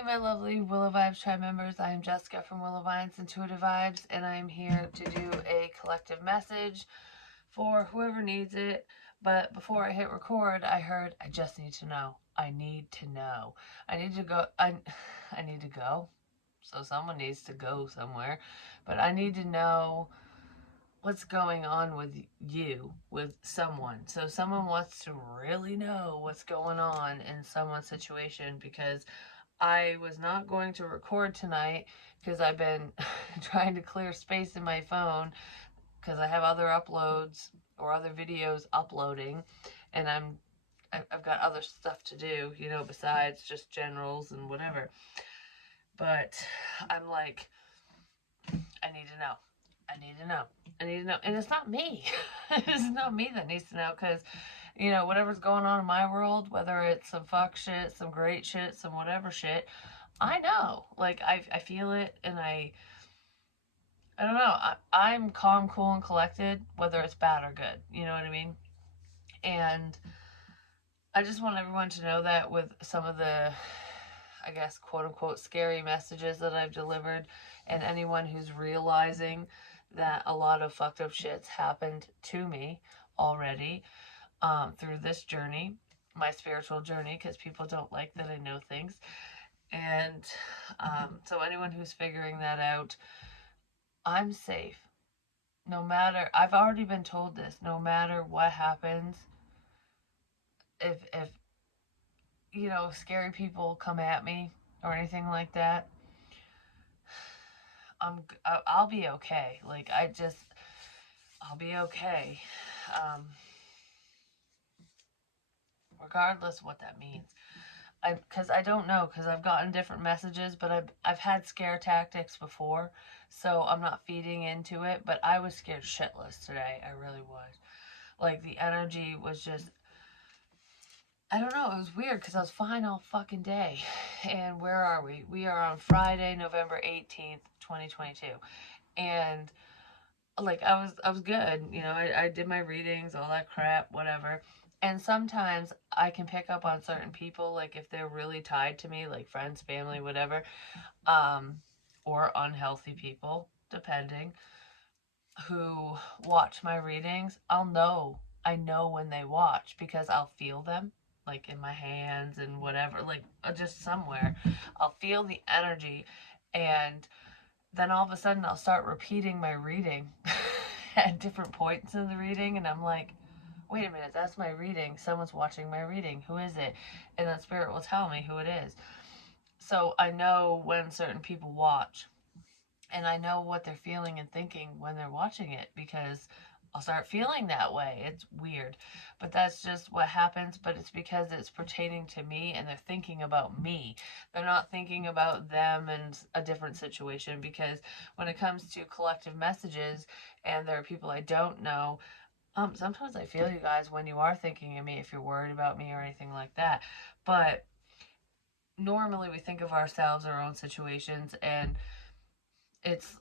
Hey, my lovely Willow Vibes Tribe members. I am Jessica from Willow Vines Intuitive Vibes, and I am here to do a collective message for whoever needs it. But before I hit record, I heard I just need to know. I need to know. I need to go. I need to go. So someone needs to go somewhere. But I need to know what's going on with you, with someone. So someone wants to really know what's going on in someone's situation, because I was not going to record tonight because I've been trying to clear space in my phone because I have other uploads or other videos uploading, and I've got other stuff to do, besides just generals and whatever. But I'm like, I need to know. I need to know. I need to know. And it's not me. It's not me that needs to know, because, whatever's going on in my world, whether it's some fuck shit, some great shit, some whatever shit, I know. Like, I feel it, and I don't know. I'm calm, cool, and collected, whether it's bad or good. You know what I mean? And I just want everyone to know that with some of the, I guess, quote unquote, scary messages that I've delivered, and anyone who's realizing that a lot of fucked up shit's happened to me already through this journey, my spiritual journey, because people don't like that I know things. And so anyone who's figuring that out, I'm safe. No matter, I've already been told this, no matter what happens, if scary people come at me or anything like that, I'll be okay. Like, I'll be okay. Regardless of what that means. Because I don't know, because I've gotten different messages, but I've had scare tactics before, so I'm not feeding into it. But I was scared shitless today. I really was. Like, the energy was just, I don't know, it was weird, because I was fine all fucking day. And where are we? We are on Friday, November 18th, 2022. And like, I was good. I did my readings, all that crap, whatever. And sometimes I can pick up on certain people, like if they're really tied to me, like friends, family, whatever, or unhealthy people, depending, who watch my readings. I know when they watch, because I'll feel them, like in my hands and whatever, like just somewhere. I'll feel the energy, and then all of a sudden I'll start repeating my reading at different points in the reading, and I'm like, wait a minute, that's my reading. Someone's watching my reading. Who is it? And then Spirit will tell me who it is. So I know when certain people watch, and I know what they're feeling and thinking when they're watching it, because I'll start feeling that way. It's weird, but that's just what happens. But it's because it's pertaining to me, and they're thinking about me. They're not thinking about them and a different situation, because when it comes to collective messages and there are people I don't know, sometimes I feel you guys when you are thinking of me, if you're worried about me or anything like that. But normally we think of ourselves, our own situations, and it's,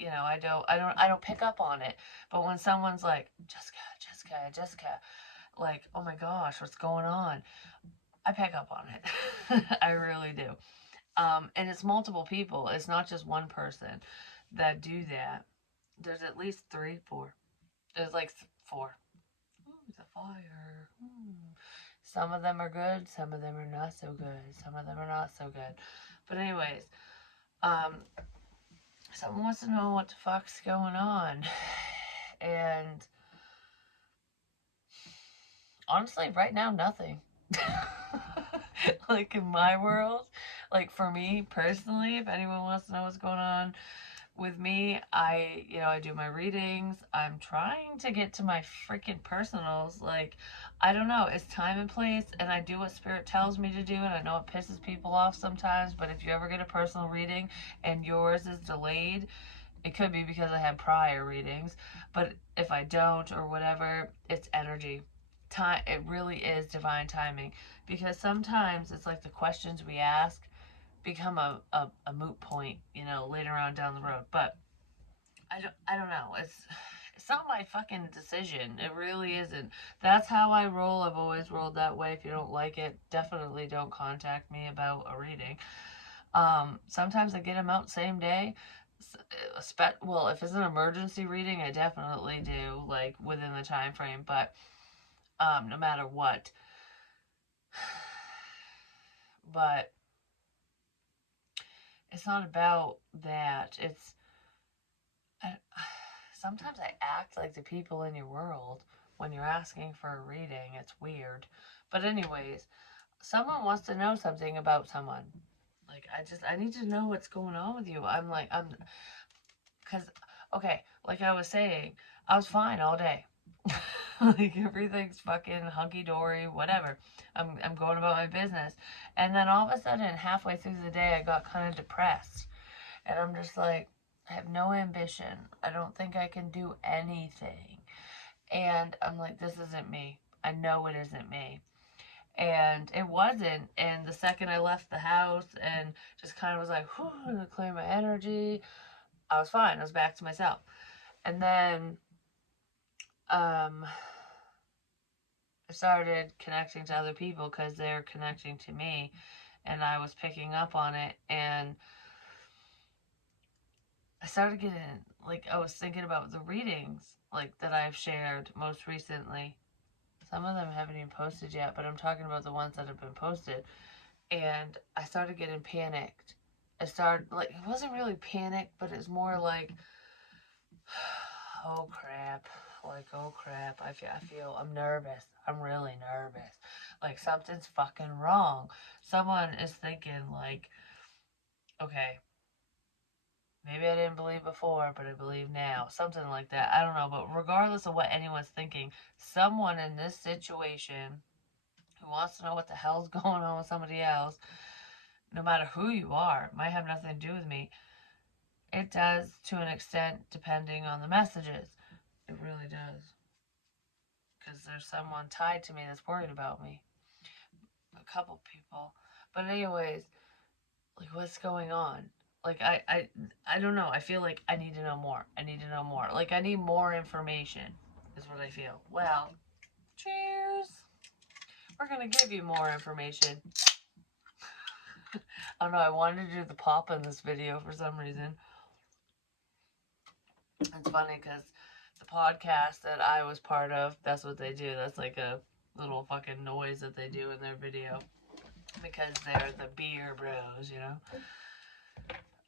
I don't pick up on it. But when someone's like, Jessica, like, oh my gosh, what's going on? I pick up on it. I really do. And it's multiple people. It's not just one person that do that. There's at least 3, 4. There's like 4. Ooh, the fire. Some of them are good. Some of them are not so good. Some of them are not so good. But anyways, someone wants to know what the fuck's going on. And honestly, right now, nothing. Like, in my world, like for me personally, if anyone wants to know what's going on with me, I do my readings. I'm trying to get to my freaking personals. Like, I don't know, it's time and place, and I do what Spirit tells me to do, and I know it pisses people off sometimes, but if you ever get a personal reading and yours is delayed, it could be because I had prior readings. But if I don't or whatever, it's energy. Time, it really is divine timing, because sometimes it's like the questions we ask become a moot point, later on down the road. But I don't know. It's not my fucking decision. It really isn't. That's how I roll. I've always rolled that way. If you don't like it, definitely don't contact me about a reading. Sometimes I get them out same day. Well, if it's an emergency reading, I definitely do, like, within the time frame. But no matter what. But it's not about that. I, sometimes I act like the people in your world when you're asking for a reading. It's weird. But anyways, someone wants to know something about someone. Like, I need to know what's going on with you. Because, okay, like I was saying, I was fine all day. Like, everything's fucking hunky-dory, whatever. I'm going about my business. And then all of a sudden, halfway through the day, I got kind of depressed. And I'm just like, I have no ambition. I don't think I can do anything. And I'm like, this isn't me. I know it isn't me. And it wasn't. And the second I left the house and just kind of was like, whew, I'm gonna clear my energy, I was fine. I was back to myself. And then I started connecting to other people because they're connecting to me, and I was picking up on it. And I started getting, like, I was thinking about the readings, like, that I've shared most recently. Some of them haven't even posted yet, but I'm talking about the ones that have been posted. And I started getting panicked. I started, like, it wasn't really panic, but it's more like, oh crap. Like, oh crap. I feel, I'm nervous. I'm really nervous. Like, something's fucking wrong. Someone is thinking, like, okay, maybe I didn't believe before, but I believe now. Something like that. I don't know. But regardless of what anyone's thinking, someone in this situation who wants to know what the hell's going on with somebody else, no matter who you are, might have nothing to do with me. It does to an extent, depending on the messages. It really does. Because there's someone tied to me that's worried about me. A couple people. But anyways, like, what's going on? Like, I don't know. I feel like I need to know more. I need to know more. Like, I need more information is what I feel. Well, cheers. We're going to give you more information. I don't know. I wanted to do the pop in this video for some reason. It's funny because the podcast that I was part of, that's what they do. That's like a little fucking noise that they do in their video. Because they're the beer bros, you know?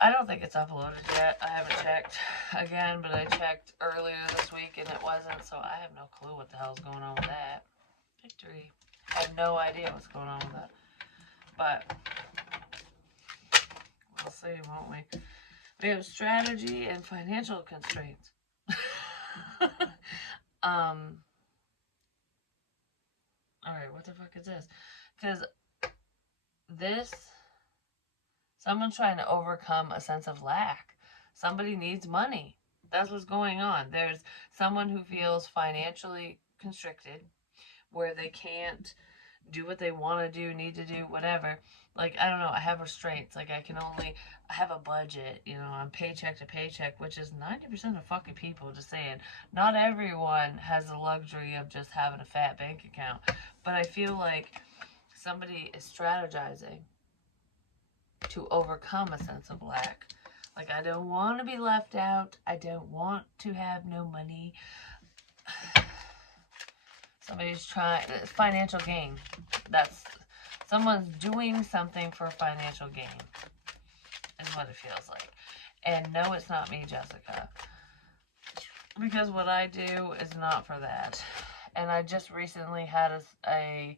I don't think it's uploaded yet. I haven't checked again, but I checked earlier this week and it wasn't, so I have no clue what the hell's going on with that. Victory. I have no idea what's going on with that. But we'll see, won't we? We have strategy and financial constraints. Alright, what the fuck is this? Because someone's trying to overcome a sense of lack. Somebody needs money. That's what's going on. There's someone who feels financially constricted, where they can't do what they want to do, need to do, whatever. Like, I don't know, I have restraints. Like, I have a budget, you know, I'm paycheck to paycheck, which is 90% of fucking people, just saying. Not everyone has the luxury of just having a fat bank account. But I feel like somebody is strategizing to overcome a sense of lack. Like, I don't want to be left out. I don't want to have no money. Somebody's trying, financial gain. Someone's doing something for financial gain, is what it feels like. And no, it's not me, Jessica. Because what I do is not for that. And I just recently had I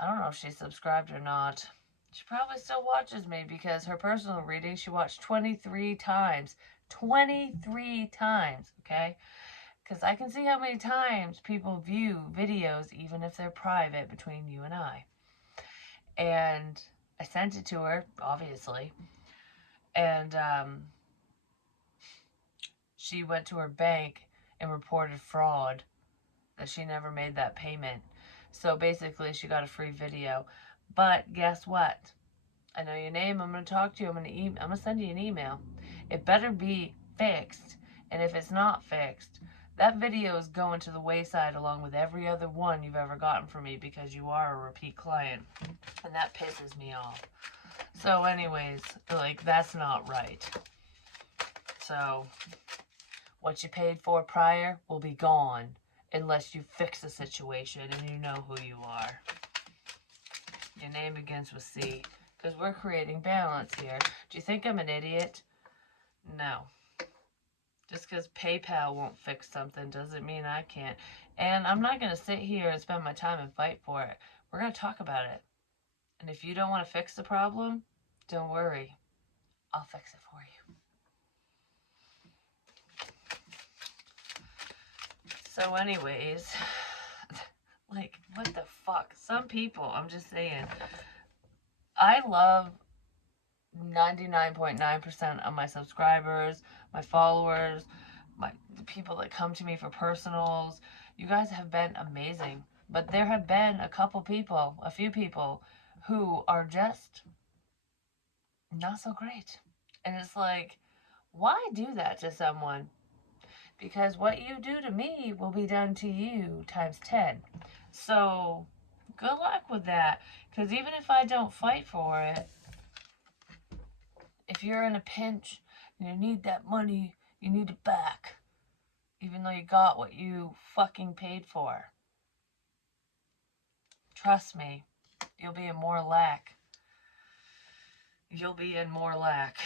don't know if she's subscribed or not. She probably still watches me because her personal reading she watched 23 times. 23 times, okay? Because I can see how many times people view videos, even if they're private, between you and I. And I sent it to her, obviously. And she went to her bank and reported fraud, that she never made that payment. So basically, she got a free video. But guess what? I know your name. I'm going to talk to you. I'm going to send you an email. It better be fixed. And if it's not fixed, that video is going to the wayside along with every other one you've ever gotten from me because you are a repeat client. And that pisses me off. So anyways, like, that's not right. So what you paid for prior will be gone unless you fix the situation and you know who you are. Your name begins with C. Because we're creating balance here. Do you think I'm an idiot? No. Just because PayPal won't fix something doesn't mean I can't. And I'm not going to sit here and spend my time and fight for it. We're going to talk about it. And if you don't want to fix the problem, don't worry. I'll fix it for you. So anyways, like, what the fuck? Some people, I'm just saying, I love 99.9% of my subscribers, my followers, the people that come to me for personals. You guys have been amazing. But there have been a few people, who are just not so great. And it's like, why do that to someone? Because what you do to me will be done to you times 10. So, good luck with that. Because even if I don't fight for it, if you're in a pinch and you need that money, you need it back. Even though you got what you fucking paid for. Trust me, you'll be in more lack. You'll be in more lack.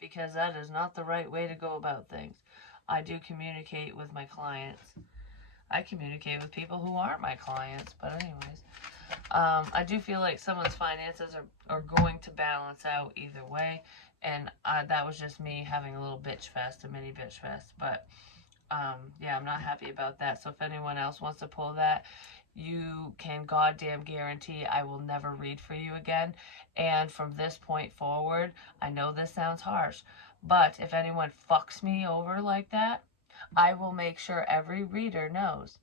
Because that is not the right way to go about things. I do communicate with my clients. I communicate with people who aren't my clients. But anyways, I do feel like someone's finances are going to balance out either way. And that was just me having a little bitch fest, a mini bitch fest. But yeah, I'm not happy about that. So if anyone else wants to pull that, you can goddamn guarantee I will never read for you again. And from this point forward, I know this sounds harsh, but if anyone fucks me over like that, I will make sure every reader knows.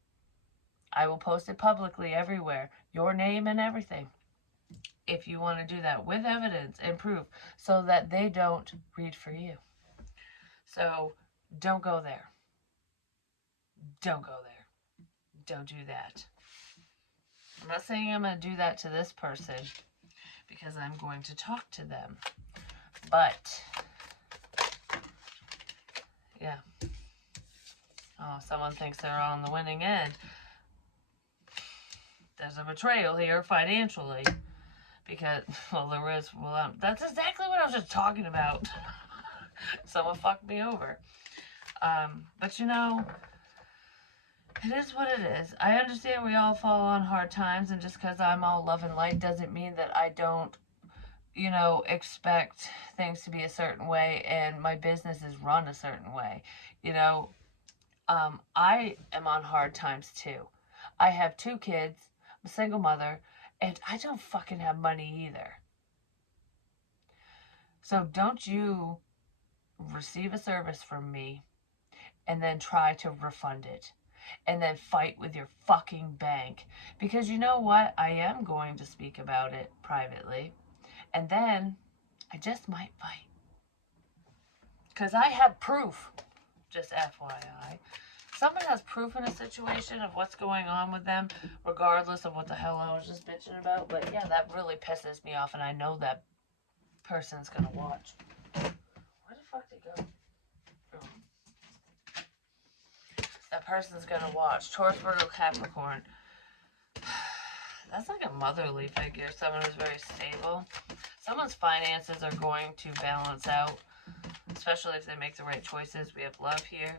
I will post it publicly everywhere, your name and everything, if you want to do that with evidence and proof, so that they don't read for you. So don't go there. Don't go there. Don't do that. I'm not saying I'm going to do that to this person because I'm going to talk to them. But, yeah. Oh, someone thinks they're on the winning end. There's a betrayal here financially. Because, well, there is. Well, that's exactly what I was just talking about. Someone fucked me over. But, you know, it is what it is. I understand we all fall on hard times, and just because I'm all love and light doesn't mean that I don't, you know, expect things to be a certain way and my business is run a certain way. You know, I am on hard times too. I have 2 kids, I'm a single mother, and I don't fucking have money either. So don't you receive a service from me and then try to refund it. And then fight with your fucking bank. Because you know what? I am going to speak about it privately. And then I just might fight. Because I have proof. Just FYI. Someone has proof in a situation of what's going on with them, regardless of what the hell I was just bitching about. But yeah, that really pisses me off. And I know that person's going to watch. Where the fuck did it go? That person's gonna watch. Taurus, Virgo, Capricorn. That's like a motherly figure. Someone who's very stable. Someone's finances are going to balance out, especially if they make the right choices. We have love here.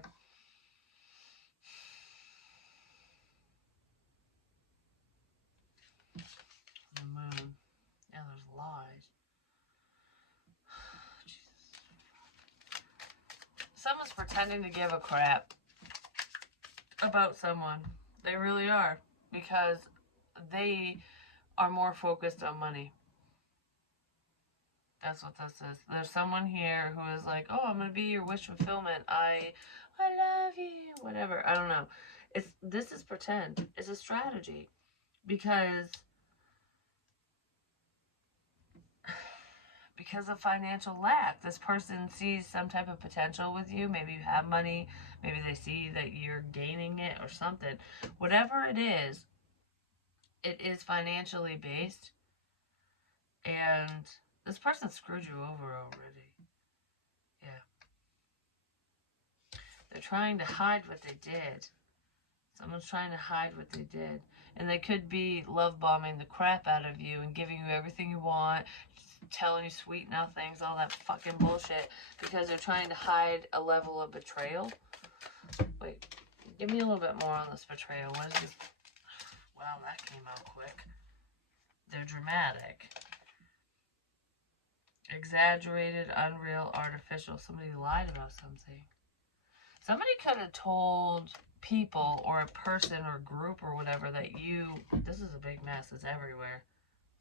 The moon. Yeah, there's lies. Jesus. Someone's pretending to give a crap about someone. They really are, because they are more focused on money. That's what this is. There's someone here who is like, oh, I'm going to be your wish fulfillment. I love you. Whatever. I don't know. This is pretend. It's a strategy. Because because of financial lack. This person sees some type of potential with you. Maybe you have money. Maybe they see that you're gaining it or something. Whatever it is financially based. And this person screwed you over already. Yeah. They're trying to hide what they did. Someone's trying to hide what they did. And they could be love bombing the crap out of you and giving you everything you want, telling you sweet nothings, all that fucking bullshit, because they're trying to hide a level of betrayal. Wait, give me a little bit more on this betrayal. What is this? Wow, that came out quick. They're dramatic. Exaggerated, unreal, artificial. Somebody lied about something. Somebody could have told people or a person or group or whatever that you... This is a big mess. It's everywhere.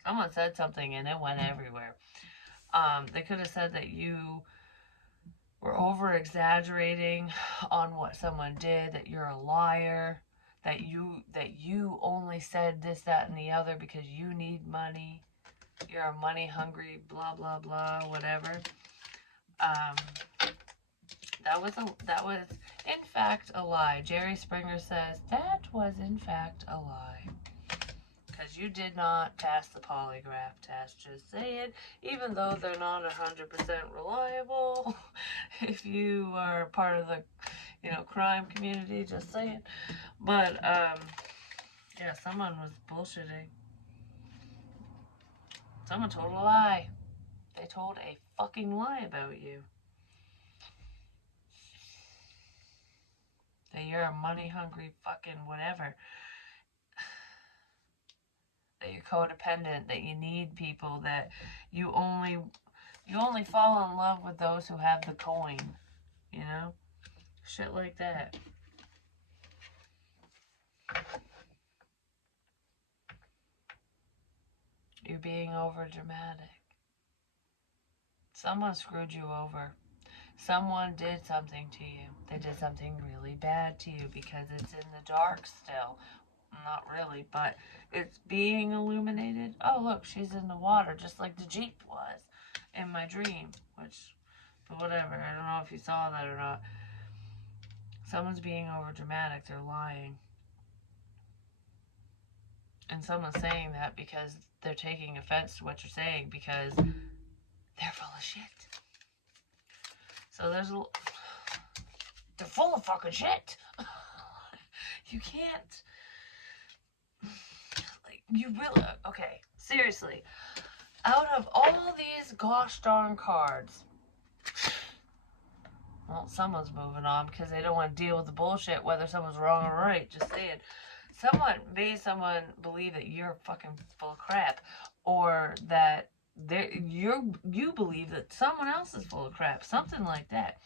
Someone said something and it went everywhere. They could have said that you were over exaggerating on what someone did, that you're a liar, that you only said this, that, and the other because you need money. You're a money hungry, blah blah blah, whatever. That was in fact a lie. Jerry Springer says that was in fact a lie. Because you did not pass the polygraph test, just saying, even though they're not 100% reliable. If you are part of the, crime community, just saying. But, yeah, someone was bullshitting. Someone told a lie. They told a fucking lie about you. That you're a money hungry fucking whatever. That you're codependent, that you need people, that you only fall in love with those who have the coin, shit like that. You're being over dramatic. Someone screwed you over. Someone did something to you. They did something really bad to you because it's in the dark still. Not really, but it's being illuminated. Oh, look, she's in the water just like the Jeep was in my dream, but whatever. I don't know if you saw that or not. Someone's being over dramatic. They're lying. And someone's saying that because they're taking offense to what you're saying because they're full of shit. So they're full of fucking shit. You can't, you really, okay, seriously, out of all these gosh darn cards, well, someone's moving on because they don't want to deal with the bullshit, whether someone's wrong or right, just saying. Someone made someone believe that you're fucking full of crap, or that you believe that someone else is full of crap, something like that.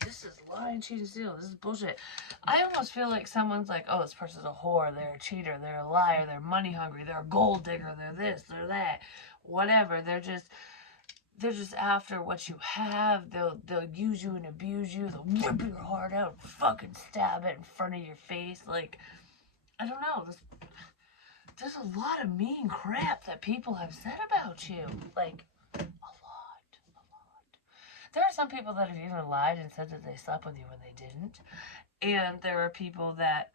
This is lying, cheating, steal. This is bullshit. I almost feel like someone's like, oh, this person's a whore, they're a cheater, they're a liar, they're money hungry, they're a gold digger, they're this, they're that, whatever. They're just after what you have. They'll use you and abuse you. They'll rip your heart out, and fucking stab it in front of your face. Like, I don't know. There's a lot of mean crap that people have said about you. Like, a lot. There are some people that have even lied and said that they slept with you when they didn't. And there are people that,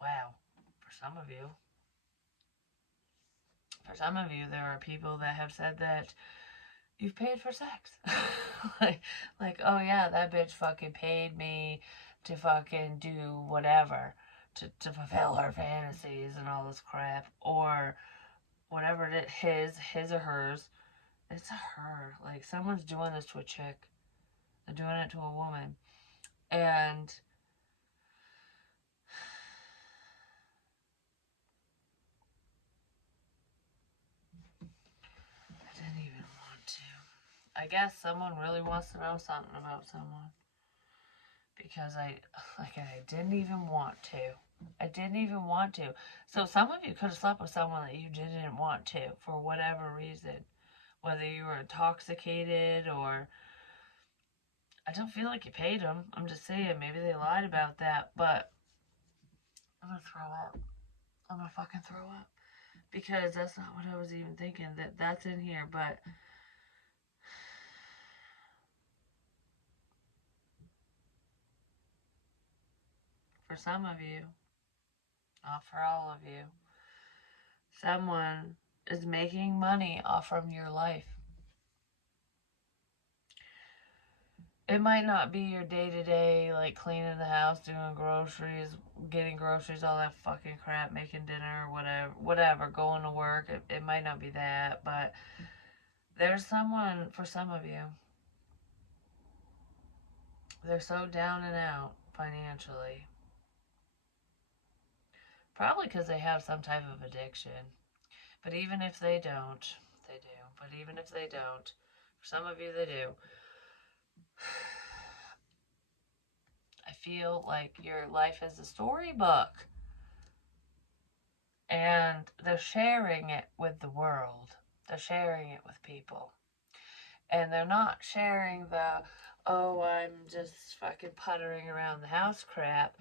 wow, for some of you, there are people that have said that you've paid for sex. like, oh yeah, that bitch fucking paid me to fucking do whatever, to fulfill her fantasies and all this crap, or whatever it is, his or hers. It's a her. Like, someone's doing this to a chick. They're doing it to a woman. And I didn't even want to. I guess someone really wants to know something about someone. Because I didn't even want to. I didn't even want to. So some of you could have slept with someone that you didn't want to for whatever reason. Whether you were intoxicated or... I don't feel like you paid them. I'm just saying, maybe they lied about that, but I'm gonna throw up. I'm gonna fucking throw up. because that's not what I was even thinking. That's in here, but for some of you, not for all of you, someone is making money off from your life. It might not be your day to day, like cleaning the house, doing groceries, getting groceries, all that fucking crap, making dinner, whatever, going to work. It might not be that, but there's someone, for some of you, they're so down and out financially. Probably because they have some type of addiction. But even if they don't, they do. But even if they don't, for some of you, they do. I feel like your life is a storybook. And they're sharing it with the world. They're sharing it with people. And they're not sharing the, oh, I'm just fucking puttering around the house crap.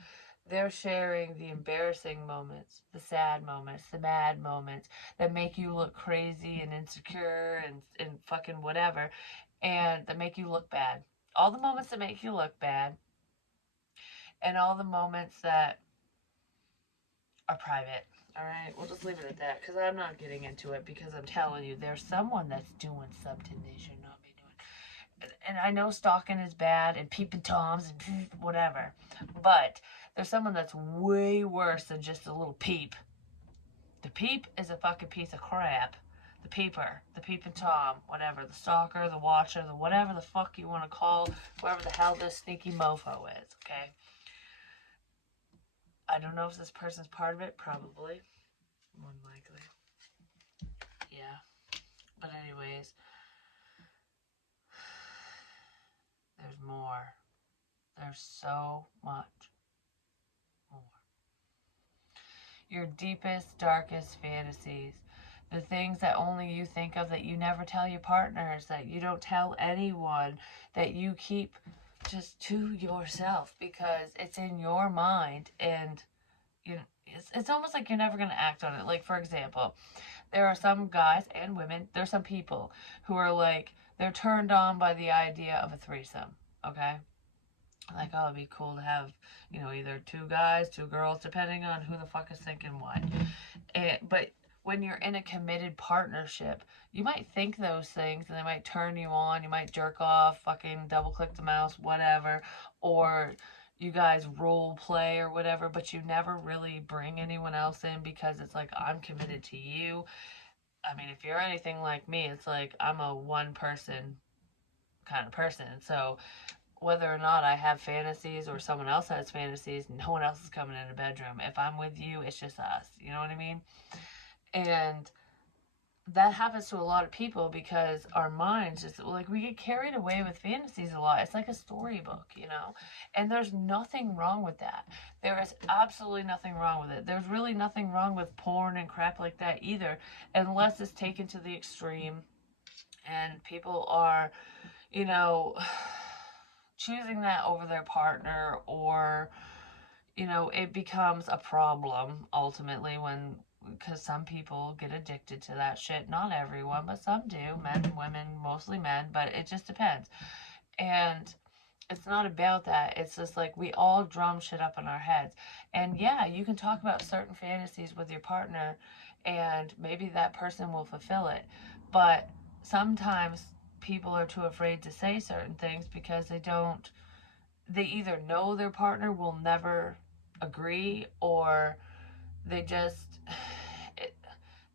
They're sharing the embarrassing moments, the sad moments, the mad moments that make you look crazy and insecure and fucking whatever, and that make you look bad. All the moments that make you look bad, and all the moments that are private. All right, we'll just leave it at that because I'm not getting into it because I'm telling you, there's someone that's doing something they should not be doing. And I know stalking is bad and peeping toms and whatever, but there's someone that's way worse than just a little peep. The peep is a fucking piece of crap. The peeper, the peeping tom, whatever, the stalker, the watcher, the whatever the fuck you want to call whoever the hell this sneaky mofo is, okay? I don't know if this person's part of it, probably. More than likely. Yeah. But anyways, there's more. There's so much more. Your deepest, darkest fantasies. The things that only you think of, that you never tell your partners, that you don't tell anyone, that you keep just to yourself because it's in your mind, and it's almost like you're never going to act on it. Like, for example, there are some guys and women, there's some people who are like, they're turned on by the idea of a threesome, okay? Like, oh, it'd be cool to have, either two guys, two girls, depending on who the fuck is thinking what. But when you're in a committed partnership, you might think those things and they might turn you on. You might jerk off, fucking double click the mouse, whatever. Or you guys role play or whatever, but you never really bring anyone else in because it's like, I'm committed to you. I mean, if you're anything like me, it's like I'm a one person kind of person. So whether or not I have fantasies or someone else has fantasies, no one else is coming in the bedroom. If I'm with you, it's just us. You know what I mean? And that happens to a lot of people because our minds just, like, we get carried away with fantasies a lot. It's like a storybook, and there's nothing wrong with that. There is absolutely nothing wrong with it. There's really nothing wrong with porn and crap like that either, unless it's taken to the extreme and people are, choosing that over their partner, or it becomes a problem ultimately because some people get addicted to that shit. Not everyone, but some do. Men and women, mostly men, but it just depends. And it's not about that. It's just like we all drum shit up in our heads. And yeah, you can talk about certain fantasies with your partner and maybe that person will fulfill it. But sometimes people are too afraid to say certain things because they either know their partner will never agree, or they just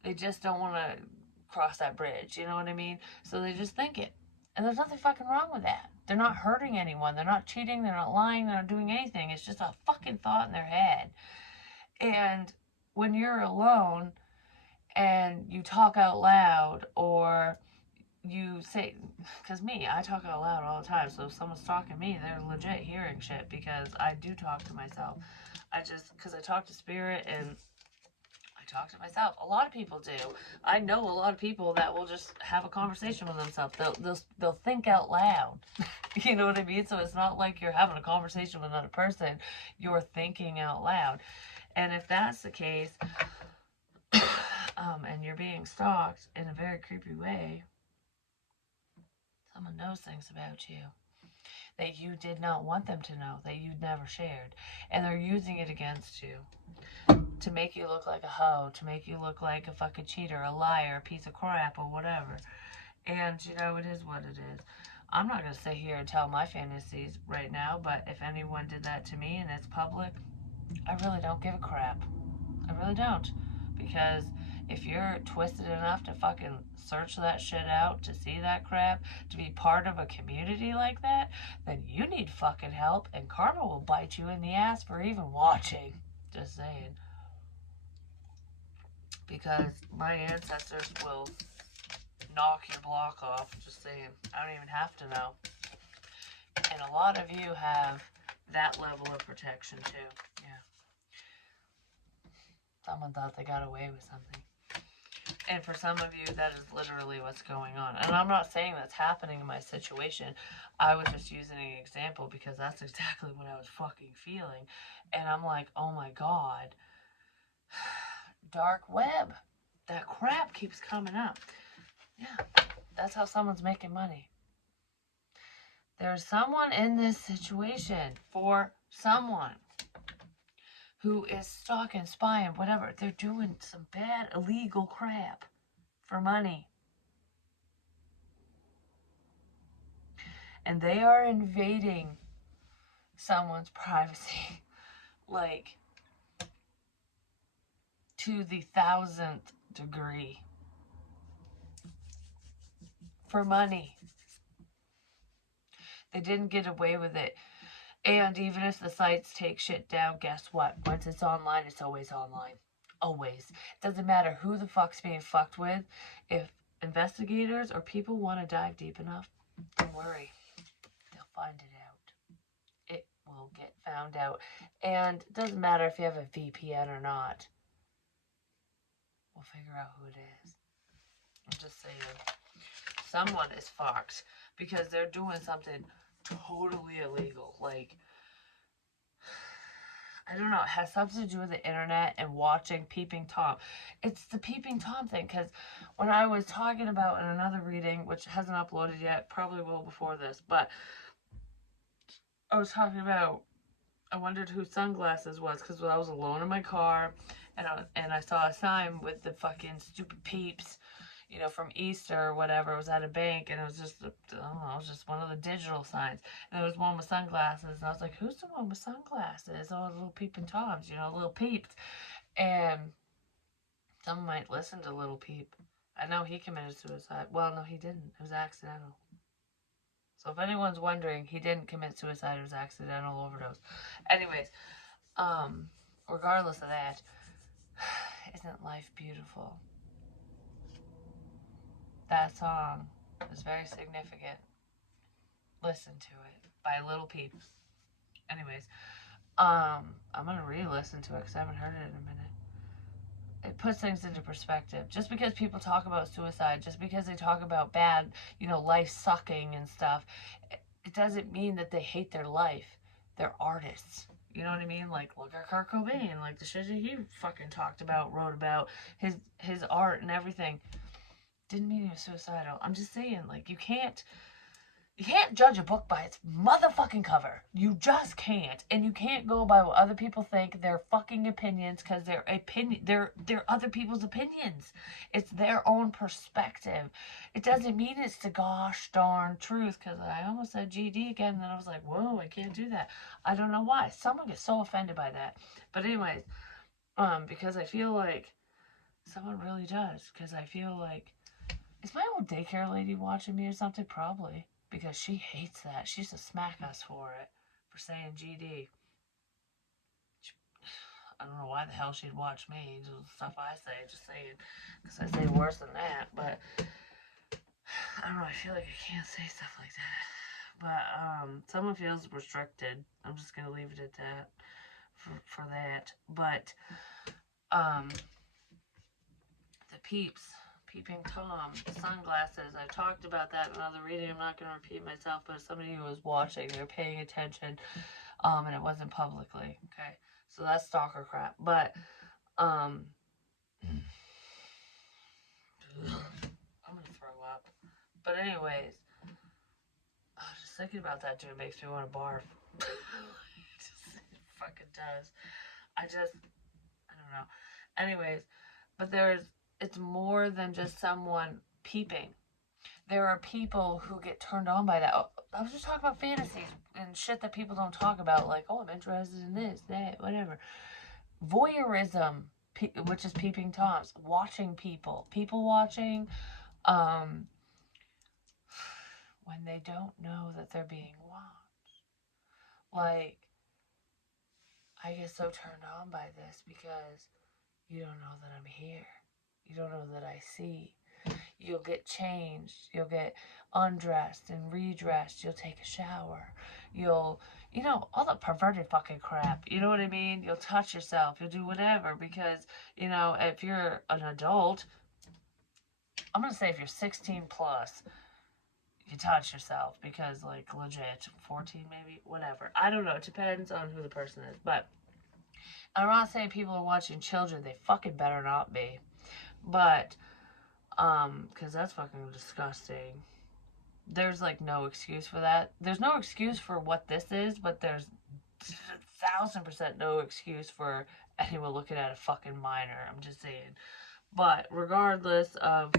they just don't want to cross that bridge, you know what I mean? So they just think it. And there's nothing fucking wrong with that. They're not hurting anyone. They're not cheating. They're not lying. They're not doing anything. It's just a fucking thought in their head. And when you're alone and you talk out loud, or you say, because I talk out loud all the time, so if someone's talking to me, they're legit hearing shit because I do talk to myself. Because I talk to spirit and I talk to myself. A lot of people do. I know a lot of people that will just have a conversation with themselves. They'll think out loud. You know what I mean? So it's not like you're having a conversation with another person. You're thinking out loud. And if that's the case, and you're being stalked in a very creepy way, someone knows things about you that you did not want them to know, that you never shared. And they're using it against you to make you look like a hoe, to make you look like a fucking cheater, a liar, a piece of crap, or whatever. And, you know, it is what it is. I'm not going to sit here and tell my fantasies right now, but if anyone did that to me and it's public, I really don't give a crap. I really don't. Because if you're twisted enough to fucking search that shit out, to see that crap, to be part of a community like that, then you need fucking help, and karma will bite you in the ass for even watching. Just saying. Because my ancestors will knock your block off. Just saying. I don't even have to know. And a lot of you have that level of protection too. Yeah. Someone thought they got away with something. And for some of you, that is literally what's going on. And I'm not saying that's happening in my situation. I was just using an example because that's exactly what I was fucking feeling. And I'm like, oh my God. Dark web. That crap keeps coming up. Yeah, that's how someone's making money. There's someone in this situation for someone who is stalking, spying, whatever. They're doing some bad, illegal crap for money. And they are invading someone's privacy, like, to the 1000th degree. For money. They didn't get away with it. And even if the sites take shit down, guess what? Once it's online, it's always online. Always. It doesn't matter who the fuck's being fucked with. If investigators or people want to dive deep enough, don't worry. They'll find it out. It will get found out. And it doesn't matter if you have a VPN or not. We'll figure out who it is. I'm just saying. Someone is fucked because they're doing something totally illegal. Like, I don't know, it has something to do with the internet and watching Peeping Tom. It's the Peeping Tom thing, because when I was talking about in another reading, which hasn't uploaded yet, probably will before this, but I was talking about, I wondered who Sunglasses was, because I was alone in my car, and I saw a sign with the fucking stupid peeps, you know, from Easter or whatever. It was at a bank, and it was just, I don't know, it was just one of the digital signs. And there was one with sunglasses, and I was like, who's the one with sunglasses? Oh, little Peeping Toms, you know, little peeps. And someone might listen to Little Peep. I know he committed suicide. Well, no, he didn't. It was accidental. So if anyone's wondering, he didn't commit suicide. It was accidental overdose. Anyways, regardless of that, isn't life beautiful? That song was very significant. Listen to it by Little Peep. Anyways, I'm gonna re-listen to it because I haven't heard it in a minute. It puts things into perspective. Just because people talk about suicide, just because they talk about bad, you know, life sucking and stuff, it doesn't mean that they hate their life. They're artists. You know what I mean? Like, look at Kurt Cobain, like the shit that he fucking talked about, wrote about, his art and everything. Didn't mean he was suicidal. I'm just saying, like, you can't judge a book by its motherfucking cover. You just can't. And you can't go by what other people think, their fucking opinions, because they're other people's opinions. It's their own perspective. It doesn't mean it's the gosh darn truth, because I almost said GD again, and then I was like, whoa, I can't do that. I don't know why. Someone gets so offended by that. But anyways, because I feel like someone really does, because I feel like, is my old daycare lady watching me or something? Probably. Because she hates that. She used to smack us for it. For saying GD. I don't know why the hell she'd watch me. Just the stuff I say. Just saying. Because I say worse than that. But I don't know. I feel like I can't say stuff like that. But someone feels restricted. I'm just going to leave it at that. For that. But the peeps. Peeping Tom, sunglasses. I talked about that in another reading. I'm not going to repeat myself, but somebody who was watching, they were paying attention, and it wasn't publicly. Okay, so that's stalker crap. But But anyways, just thinking about that dude makes me want to barf. It fucking does. I don't know. Anyways, but it's more than just someone peeping. There are people who get turned on by that. I was just talking about fantasies and shit that people don't talk about, like, oh, I'm interested in this, that, whatever. Voyeurism, which is peeping toms, watching people watching, um, when they don't know that they're being watched. Like, I get so turned on by this because you don't know that I'm here. You don't know that I see. You'll get changed. You'll get undressed and redressed. You'll take a shower. You'll, all the perverted fucking crap. You know what I mean? You'll touch yourself. You'll do whatever because, if you're an adult, I'm going to say if you're 16 plus, you touch yourself because, like, legit, 14 maybe, whatever. I don't know. It depends on who the person is. But I'm not saying people are watching children. They fucking better not be. But, because that's fucking disgusting. There's, like, no excuse for that. There's no excuse for what this is, but there's 1,000% no excuse for anyone looking at a fucking minor. I'm just saying. But regardless of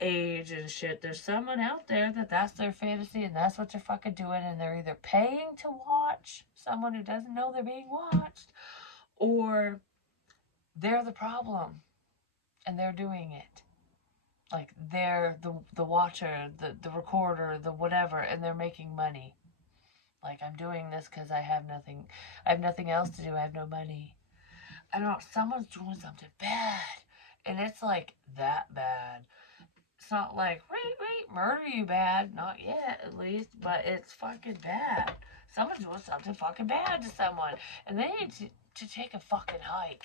age and shit, there's someone out there that's their fantasy and that's what they're fucking doing, and they're either paying to watch someone who doesn't know they're being watched, or they're the problem and they're doing it. Like, they're the watcher, the recorder, the whatever, and they're making money. Like, I'm doing this because I have nothing else to do. I have no money. I don't know, someone's doing something bad, and it's like that bad. It's not like, murder you bad. Not yet, at least. But it's fucking bad. Someone's doing something fucking bad to someone. And they need to take a fucking hike.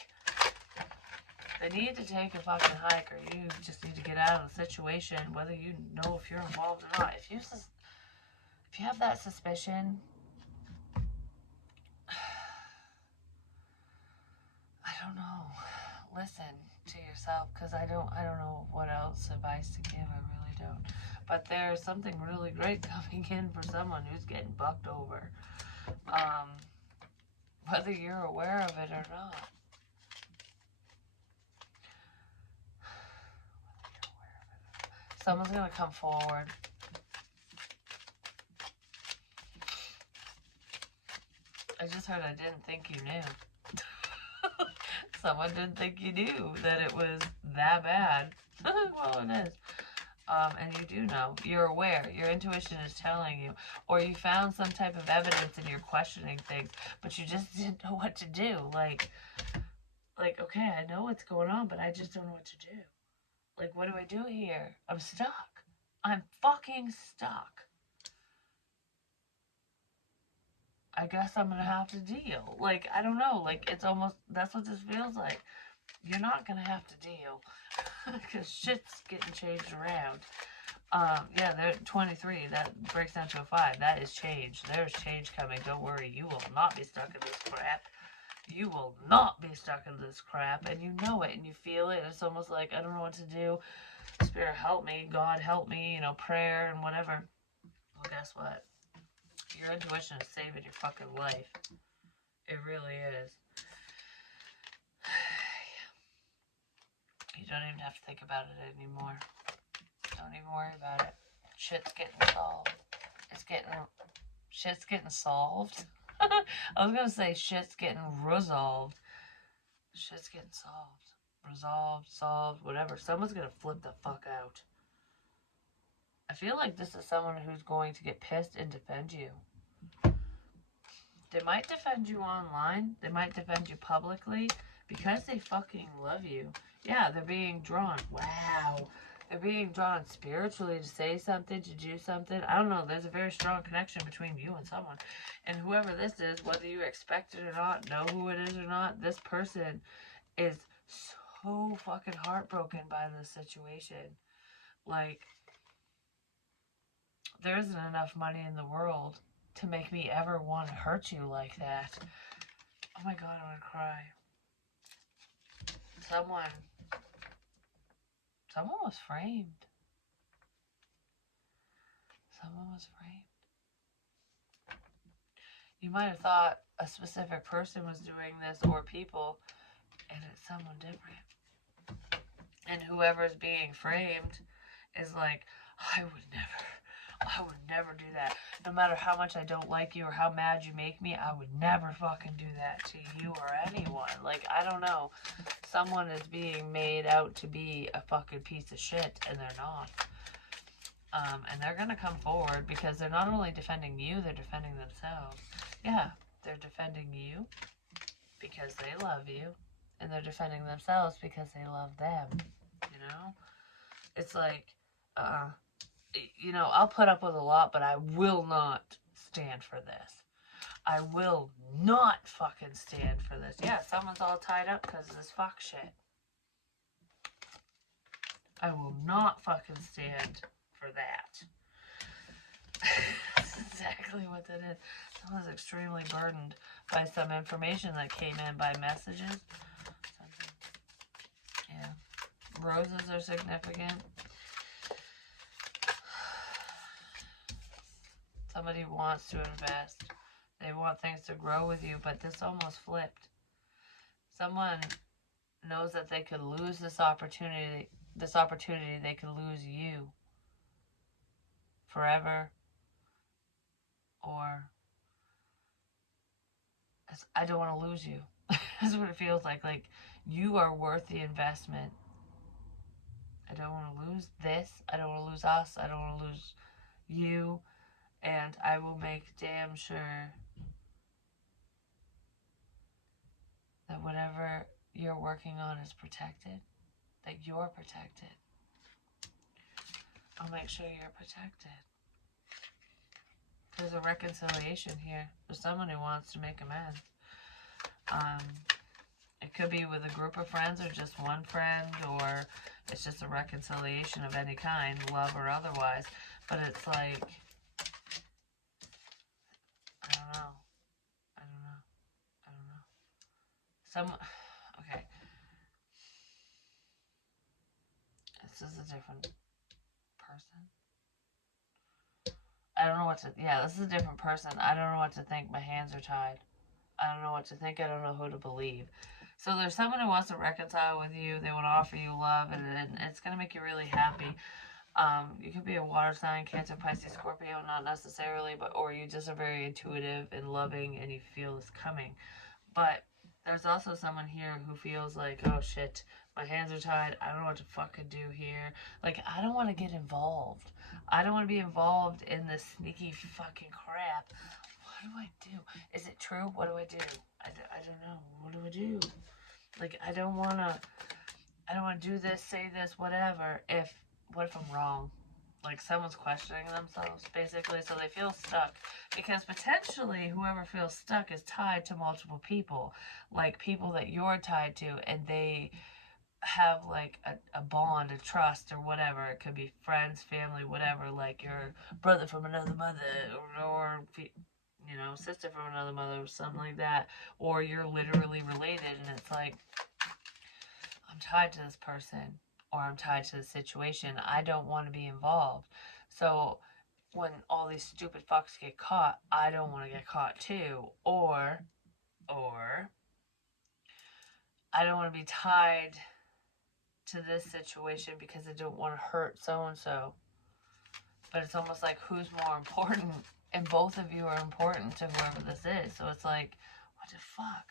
They need to take a fucking hike, or you just need to get out of the situation, whether you know if you're involved or not. If you have that suspicion, I don't know. Listen to yourself, because I don't know what else advice to give. I really don't. But there's something really great coming in for someone who's getting bucked over, whether you're aware of it or not. Someone's gonna come forward. I just heard I didn't think you knew. Someone didn't think you knew that it was that bad. Well, it is. And you do know. You're aware. Your intuition is telling you. Or you found some type of evidence and you're questioning things, but you just didn't know what to do. Like, okay, I know what's going on, but I just don't know what to do. Like, what do I do here? I'm stuck. I'm fucking stuck. I guess I'm gonna have to deal. Like, I don't know. Like, it's almost, that's what this feels like. You're not gonna have to deal. Because shit's getting changed around. Yeah, they're 23. That breaks down to a 5. That is change. There's change coming. Don't worry. You will not be stuck in this crap. You will not be stuck in this crap. And you know it and you feel it. It's almost like, I don't know what to do. Spirit, help me. God, help me. Prayer and whatever. Well, guess what? Your intuition is saving your fucking life. It really is. You don't even have to think about it anymore. Don't even worry about it. Shit's getting solved. Shit's getting solved. I was gonna say shit's getting resolved. Shit's getting solved. Resolved, solved, whatever. Someone's gonna flip the fuck out. I feel like this is someone who's going to get pissed and defend you. They might defend you online. They might defend you publicly because they fucking love you. Yeah, they're being drawn. Wow. They're being drawn spiritually to say something, to do something. I don't know. There's a very strong connection between you and someone. And whoever this is, whether you expect it or not, know who it is or not, this person is so fucking heartbroken by this situation. Like, there isn't enough money in the world to make me ever want to hurt you like that. Oh my God, I'm gonna cry. Someone was framed. someone was framed. You might have thought a specific person was doing this or people, and it's someone different. And whoever's being framed is like, I would never do that. No matter how much I don't like you or how mad you make me, I would never fucking do that to you or anyone. Like, I don't know. Someone is being made out to be a fucking piece of shit, and they're not. And they're gonna come forward because they're not only defending you, they're defending themselves. Yeah, they're defending you because they love you, and they're defending themselves because they love them. You know? It's like, I'll put up with a lot, but I will not stand for this. I will not fucking stand for this. Yeah, someone's all tied up because of this fuck shit. I will not fucking stand for that. That's exactly what that is. Someone's extremely burdened by some information that came in by messages. Yeah. Roses are significant. Somebody wants to invest. They want things to grow with you, but this almost flipped. Someone knows that they could lose this opportunity. They could lose you forever, or I don't want to lose you. That's what it feels like. Like, you are worth the investment. I don't want to lose this. I don't want to lose us. I don't want to lose you. And I will make damn sure that whatever you're working on is protected. That you're protected. I'll make sure you're protected. There's a reconciliation here. There's someone who wants to make amends. It could be with a group of friends or just one friend, or it's just a reconciliation of any kind, love or otherwise. But it's like, I don't know. Okay. This is a different person. I don't know what to, this is a different person. I don't know what to think. My hands are tied. I don't know what to think. I don't know who to believe. So there's someone who wants to reconcile with you. They want to offer you love, and it's going to make you really happy. You could be a water sign, Cancer, Pisces, Scorpio, not necessarily, or you just are very intuitive and loving, and you feel this coming. But there's also someone here who feels like, oh shit, my hands are tied. I don't know what to fucking do here. Like, I don't want to get involved. I don't want to be involved in this sneaky fucking crap. What do I do? Is it true? What do I do? I don't know. What do I do? Like, I don't want to do this, say this, whatever. What if I'm wrong? Like, someone's questioning themselves, basically, so they feel stuck. Because potentially, whoever feels stuck is tied to multiple people. Like, people that you're tied to, and they have, like, a bond, a trust, or whatever. It could be friends, family, whatever. Like, your brother from another mother, or sister from another mother, or something like that. Or you're literally related, and it's like, I'm tied to this person, or I'm tied to the situation. I don't want to be involved. So when all these stupid fucks get caught, I don't want to get caught too. Or I don't want to be tied to this situation because I don't want to hurt so-and-so. But it's almost like, who's more important? And both of you are important to whoever this is. So it's like, what the fuck?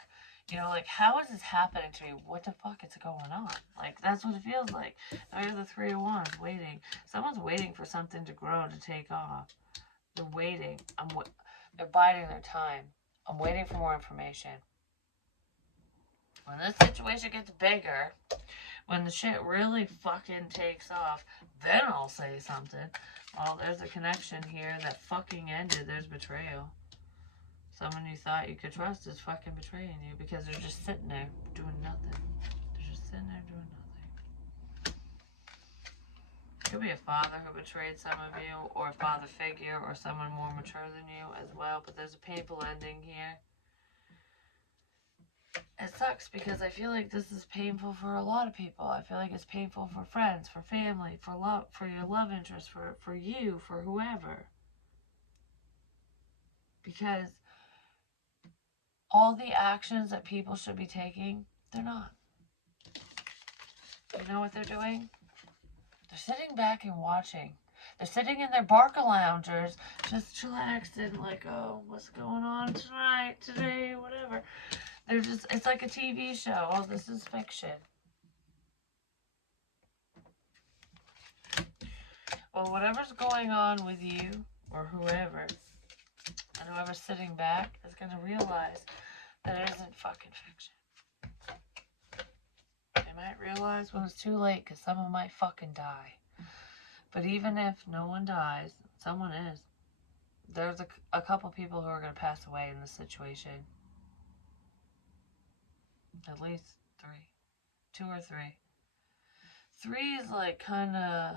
Like, how is this happening to me? What the fuck is going on? Like, that's what it feels like. Now you're the 3 of Wands, waiting. Someone's waiting for something to grow, to take off. They're waiting. They're biding their time. I'm waiting for more information. When this situation gets bigger, when the shit really fucking takes off, then I'll say something. Well, there's a connection here that fucking ended. There's betrayal. Someone you thought you could trust is fucking betraying you because they're just sitting there doing nothing. They're just sitting there doing nothing. Could be a father who betrayed some of you, or a father figure, or someone more mature than you as well. But there's a painful ending here. It sucks because I feel like this is painful for a lot of people. I feel like it's painful for friends, for family, for love, for your love interest, for you, for whoever. Because all the actions that people should be taking, they're not. You know what they're doing? They're sitting back and watching. They're sitting in their Barca loungers, just chillaxing, like, oh, what's going on tonight, today, whatever. They're just, it's like a TV show. Oh, this is fiction. Well, whatever's going on with you, or whoever, and whoever's sitting back is going to realize that it isn't fucking fiction. They might realize when it's too late, because someone might fucking die. But even if no one dies, someone is. There's a couple people who are going to pass away in this situation. At least 3. 2 or 3. 3 is like kind of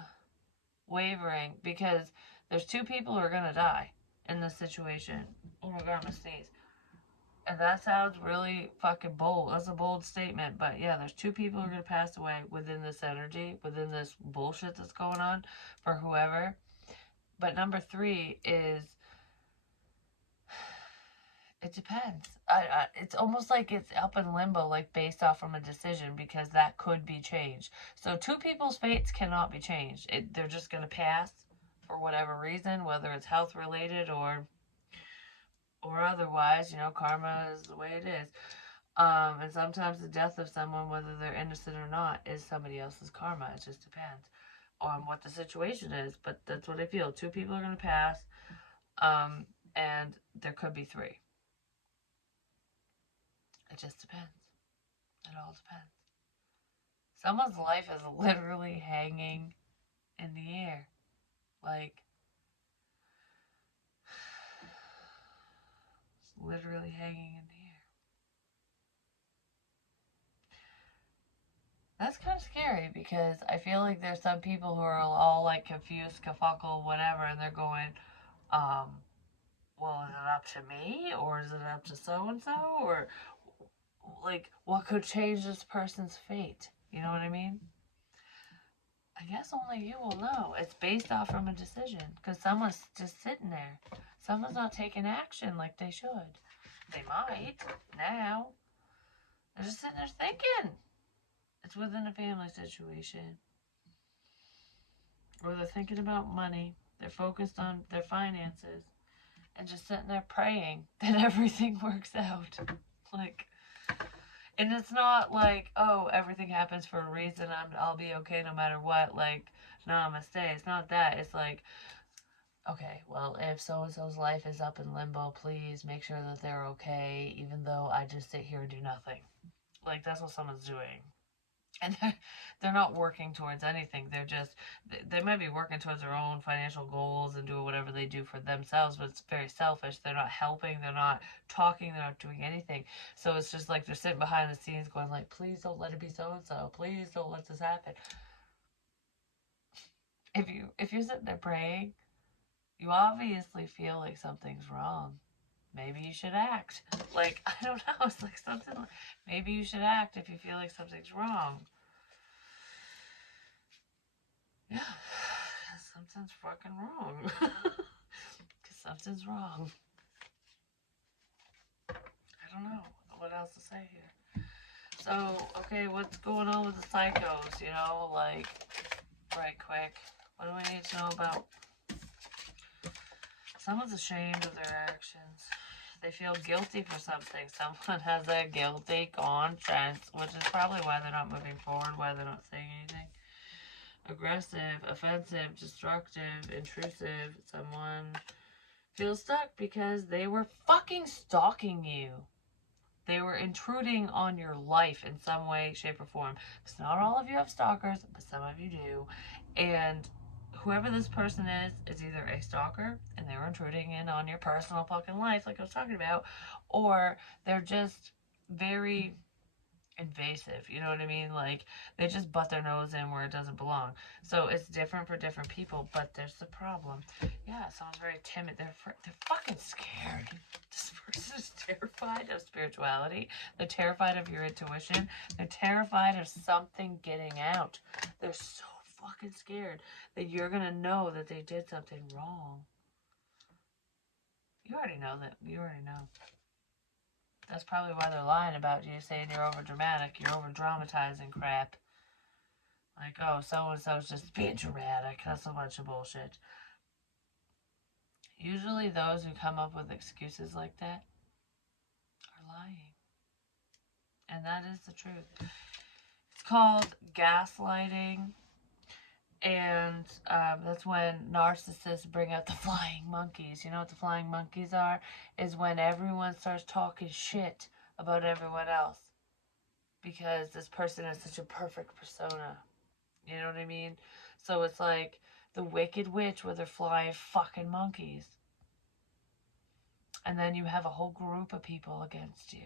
wavering, because there's 2 people who are going to die in this situation. Oh my god, I'm gonna sneeze. And that sounds really fucking bold. That's a bold statement. But yeah, there's 2 people who are going to pass away within this energy, within this bullshit that's going on for whoever. But number 3 is, it depends. It's almost like it's up in limbo, like based off from a decision, because that could be changed. So 2 people's fates cannot be changed. They're just going to pass for whatever reason, whether it's health related or otherwise. You know, karma is the way it is. And sometimes the death of someone, whether they're innocent or not, is somebody else's karma. It just depends on what the situation is. But that's what I feel. 2 people are going to pass, and there could be 3. It just depends. It all depends. Someone's life is literally hanging in the air. Like, it's literally hanging in the air. That's kind of scary, because I feel like there's some people who are all like confused, kafuckle, whatever, and they're going, well, is it up to me, or is it up to so-and-so, or like, what could change this person's fate? You know what I mean? I guess only you will know. It's based off from a decision, because someone's just sitting there. Someone's not taking action like they should. They might now. They're just sitting there thinking. It's within a family situation. Or they're thinking about money. They're focused on their finances. And just sitting there praying that everything works out. Like, and it's not like, oh, everything happens for a reason, I'll be okay no matter what, like, namaste. It's not that. It's like, okay, well, if so-and-so's life is up in limbo, please make sure that they're okay, even though I just sit here and do nothing. Like, that's what someone's doing. And they're not working towards anything. They're just, they might be working towards their own financial goals and doing whatever they do for themselves, but it's very selfish. They're not helping, they're not talking, they're not doing anything. So it's just like they're sitting behind the scenes going like, please don't let it be so-and-so. Please don't let this happen. If you're sitting there praying, you obviously feel like something's wrong. Maybe you should act. Like, I don't know, it's like something like, maybe you should act if you feel like something's wrong. Yeah, something's fucking wrong. Because something's wrong. I don't know what else to say here. So, okay, what's going on with the psychos, you know, like, right quick. What do we need to know about? Someone's ashamed of their actions. They feel guilty for something. Someone has a guilty conscience, which is probably why they're not moving forward, why they're not saying anything. Aggressive, offensive, destructive, intrusive. Someone feels stuck because they were fucking stalking you. They were intruding on your life in some way, shape, or form. Because not all of you have stalkers, but some of you do. And whoever this person is either a stalker, and they were intruding in on your personal fucking life, like I was talking about, or they're just very invasive, you know what I mean? Like, they just butt their nose in where it doesn't belong. So it's different for different people, but there's the problem. Yeah, someone's very timid. They're fucking scared. This person is terrified of spirituality. They're terrified of your intuition. They're terrified of something getting out. They're so fucking scared that you're gonna know that they did something wrong. You already know that. You already know. That's probably why they're lying about you, saying you're overdramatic, you're over dramatizing crap. Like, oh, so and so's just being dramatic. That's a bunch of bullshit. Usually, those who come up with excuses like that are lying. And that is the truth. It's called gaslighting. And that's when narcissists bring out the flying monkeys. You know what the flying monkeys are? Is when everyone starts talking shit about everyone else because this person is such a perfect persona. You know what I mean? So it's like the Wicked Witch where they're flying fucking monkeys. And then you have a whole group of people against you.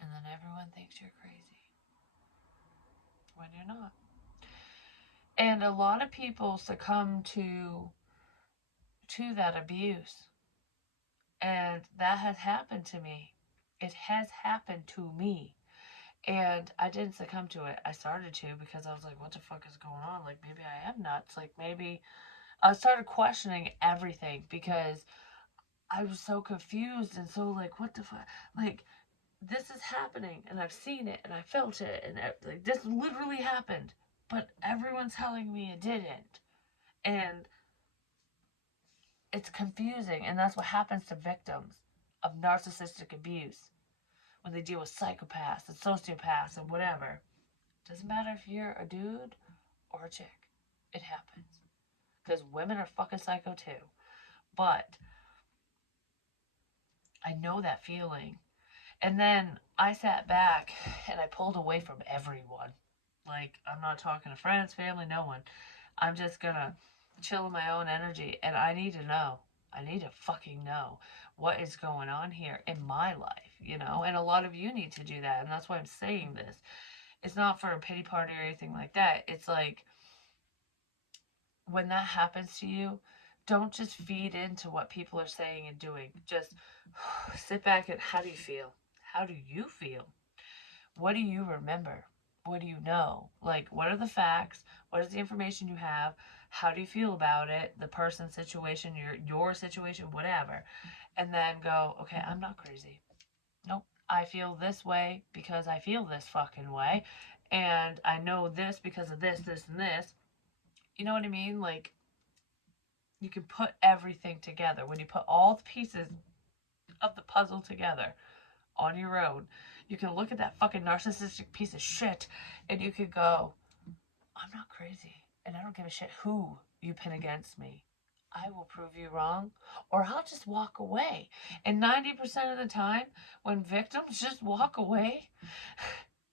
And then everyone thinks you're crazy when you're not. And a lot of people succumb to that abuse. And that has happened to me. It has happened to me. And I didn't succumb to it. I started to because I was like, what the fuck is going on? Like, maybe I am nuts. Like, maybe I started questioning everything because I was so confused and so like, what the fuck? Like, this is happening and I've seen it and I felt it and like, this literally happened. But everyone's telling me it didn't. And it's confusing. And that's what happens to victims of narcissistic abuse when they deal with psychopaths and sociopaths and whatever. Doesn't matter if you're a dude or a chick. It happens. Because women are fucking psycho too. But I know that feeling. And then I sat back and I pulled away from everyone. Like, I'm not talking to friends, family, no one. I'm just gonna chill in my own energy. And I need to know. I need to fucking know what is going on here in my life, you know? And a lot of you need to do that. And that's why I'm saying this. It's not for a pity party or anything like that. It's like, when that happens to you, don't just feed into what people are saying and doing. Just sit back and how do you feel? How do you feel? What do you remember? What do you know? Like, what are the facts? What is the information you have? How do you feel about it? The person's situation, your situation, whatever. And then go, okay, I'm not crazy. Nope. I feel this way because I feel this fucking way. And I know this because of this, this, and this. You know what I mean? Like, you can put everything together. When you put all the pieces of the puzzle together on your own, you can look at that fucking narcissistic piece of shit and you could go, I'm not crazy. And I don't give a shit who you pin against me. I will prove you wrong, or I'll just walk away. And 90% of the time, when victims just walk away,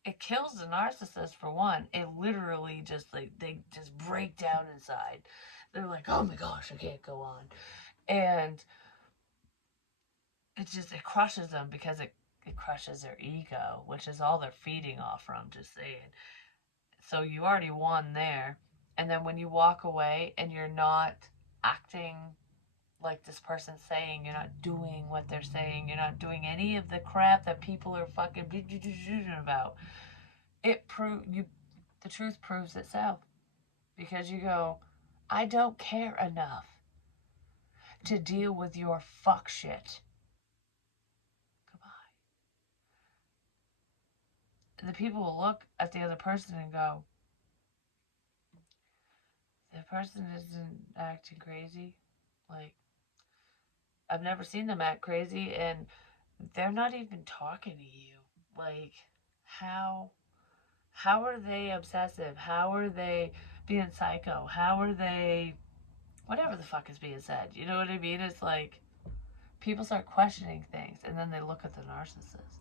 it kills the narcissist for one. It literally just like, they just break down inside. They're like, oh my gosh, I can't go on. And it crushes them because it crushes their ego, which is all they're feeding off from, just saying. So you already won there. And then when you walk away and you're not acting like this person's saying, you're not doing what they're saying, you're not doing any of the crap that people are fucking about, the truth proves itself. Because you go, I don't care enough to deal with your fuck shit. Goodbye. The people will look at the other person and go, the person isn't acting crazy. Like, I've never seen them act crazy, and they're not even talking to you. Like, how are they obsessive? How are they being psycho? How are they whatever the fuck is being said? You know what I mean? It's like people start questioning things, and then they look at the narcissist.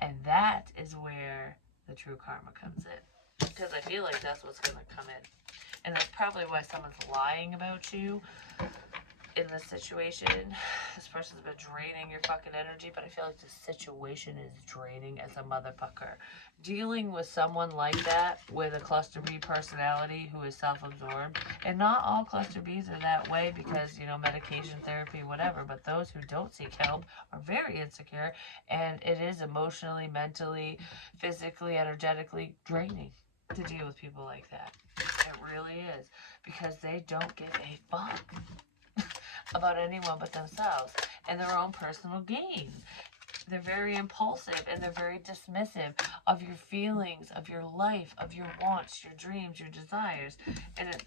And that is where the true karma comes in. Because I feel like that's what's going to come in. And that's probably why someone's lying about you in this situation. This person's been draining your fucking energy, but I feel like this situation is draining as a motherfucker. Dealing with someone like that with a cluster B personality who is self-absorbed, and not all cluster Bs are that way because, you know, medication, therapy, whatever, but those who don't seek help are very insecure, and it is emotionally, mentally, physically, energetically draining to deal with people like that. It really is, because they don't give a fuck. about anyone but themselves and their own personal gain. They're very impulsive and they're very dismissive of your feelings, of your life, of your wants, your dreams, your desires.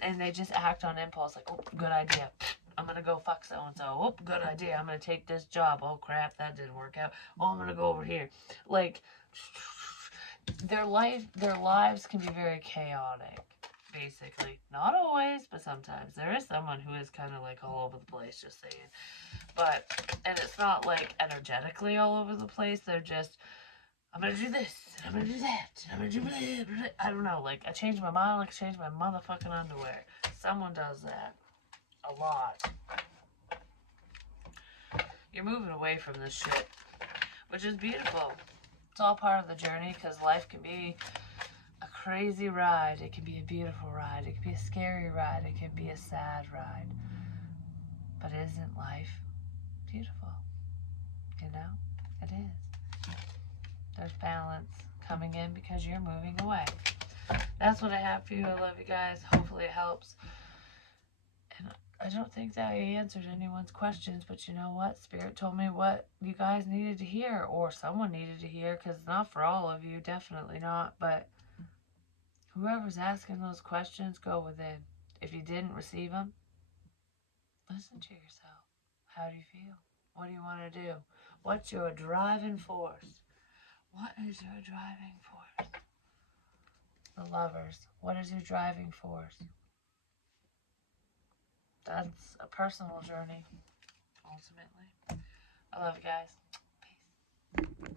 And they just act on impulse like, oh, good idea. I'm going to go fuck so-and-so. Oh, good idea. I'm going to take this job. Oh, crap, that didn't work out. Oh, I'm going to go over here. Like, their lives can be very chaotic, basically. Not always, but sometimes. There is someone who is kind of like all over the place, just saying. But, and it's not like energetically all over the place. They're just, I'm gonna do this, and I'm gonna do that, and I'm gonna do blah, blah, blah. I don't know, like I change my mind, like I change my motherfucking underwear. Someone does that a lot. You're moving away from this shit, which is beautiful. It's all part of the journey, because life can be a crazy ride. It can be a beautiful ride. It can be a scary ride. It can be a sad ride. But isn't life beautiful? You know? It is. There's balance coming in because you're moving away. That's what I have for you. I love you guys. Hopefully it helps. And I don't think that I answered anyone's questions, but you know what? Spirit told me what you guys needed to hear, or someone needed to hear, because it's not for all of you, definitely not. But whoever's asking those questions, go within. If you didn't receive them, listen to yourself. How do you feel? What do you want to do? What's your driving force? What is your driving force? The Lovers. What is your driving force? That's a personal journey, ultimately. I love you guys. Peace.